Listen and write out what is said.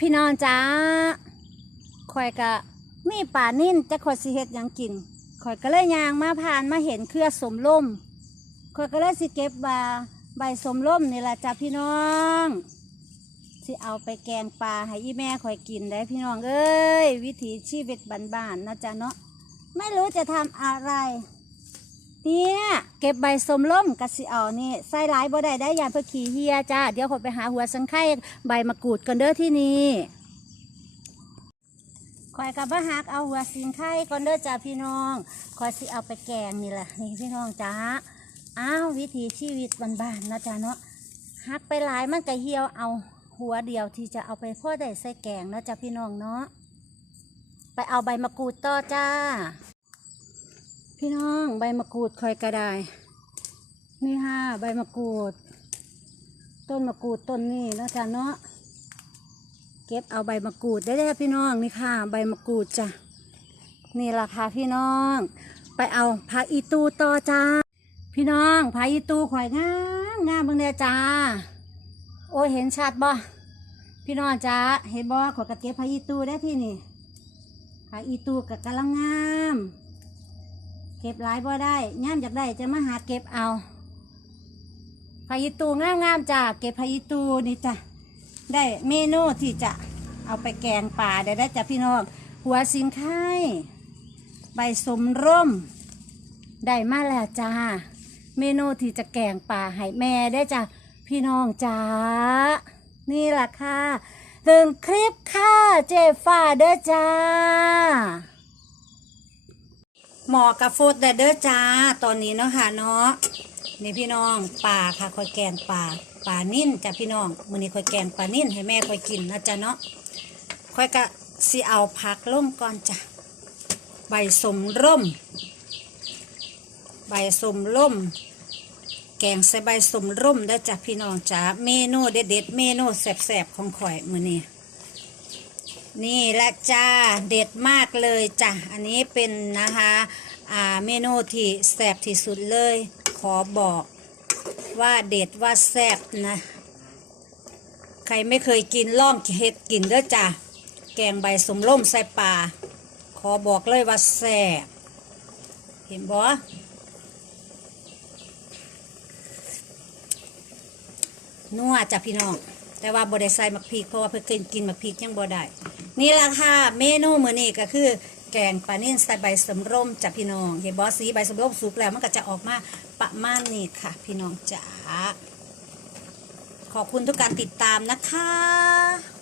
พี่น้องจ้าข่อยกะมีป่านิ่นจะข่อยสิเฮ็ดหยังกินข่อยก็เลยยางมาผ่านมาเห็นเครือสมล่มข่อยก็เลยสิเก็บว่าใบสมล่มนี่ละจ้าพี่น้องสิเอาไปแกงปลาให้อีแม่ข่อยกินได้พี่น้องเอ้ยวิถีชีวิตบ้านๆนะจ๊ะเนาะไม่รู้จะทำอะไรนี่ เก็บใบสมล่มกะสิเอานี่ใส่หลายบ่ได้ได้ยานเพื่อขี่เฮียจ้าเดี๋ยวขอไปหาหัวสังไข่ใบมะกรูดกันเด้อที่นี่คอยกับว่าหักเอาหัวสิงไข่ก่อนเด้อจ้าพี่น้องคอยสิเอาไปแกงนี่แหละนี่พี่น้องจ้าอ้าววิถีชีวิตบ้านๆนะจ้าเนาะหักไปหลายมันก็เหี่ยวเอาหัวเดียวที่จะเอาไปพ่อได้ใส่แกงนะจ้าพี่น้องเนาะไปเอาใบมะกรูดต่อจ้า พี่น้องใบมะกรูดคอยกระไดนี่ฮะใบมะกรูด ต้นมะกรูดต้นนี้นะจ๊ะเนาะเก็บเอาใบมะกรูดได้เลยพี่น้องนี่ค่ะ ใบมะกรูดจ้ะนี่ราคาพี่น้อง ไปเอาผักอีตูต่อจ้า พี่น้องผักอีตูข่อยงามงามเบิ่งเด้จ้า โอ้เห็นชัดบ่พี่น้องจ้าเห็นบ่ข่อยกระเก็บผักอีตูได้ที่นี่ผักอีตูกับกำลังงาม ก็บหลายบ่ได้ย่ามอยากได้จะมาหาเก็บเอาพายิตูงามงามๆจ้ะเก็บพายิตูนี่จ้ะได้เมนูที่จะเอาไปแกงป่าได้ได้จ้ะพี่น้องหัวสิงไข่ใบสมร่ม ได้มาแล้วจ้าเมนูที่จะแกงป่าให้แม่ได้จ้ะพี่น้องจ้านี่ล่ะค่ะถึงคลิปค่ะเจฟ้าเด้อจ้า หมอกับโฟดเด้อจ้า ตอนนี้เนาะค่ะเนาะนี่พี่น้องป่าค่ะคอยแกงป่าป่านิ่นจ้ะพี่น้องมื้อนี้คอยแกงป่านิ่นให้แม่คอยกินนะจ๊ะเนาะคอยกะสิเอาผักล่มก่อนจ้ะใบสมร่ม ใบสมร่ม แกงใส่ใบสมร่มเด้อจ้ะพี่น้องจ้าเมนูเด็ดๆเมนูแซ่บๆของข่อยมื้อนี้ นี่และจ้าเด็ดมากเลยจ้ะอันนี้เป็นนะคะอ่าเมนูที่แซ่บที่สุดเลย ขอบอกว่าเด็ดว่าแซ่บนะ ใครไม่เคยกินล่องเห็ดกินเด้อจ้ะแกงใบสมร่มใส่ปลาขอบอกเลยว่าแซ่บเห็นบ่นัวจ้ะพี่น้อง แต่ว่าบ่ได้ใส่มักพริกเพราะว่าเพิ่นเคยกินมักพริกยังบ่ได้ นี่ล่ะค่ะเมนูมื้อนี้ก็คือแกงปลานิ่นใส่ใบสมร่มจ้ะพี่น้องเห็นบ่สีใบสมร่มสุกแล้วมันก็จะออกมาประมาณนี้ค่ะ พี่น้องจ๋าขอบคุณทุกการติดตามนะคะ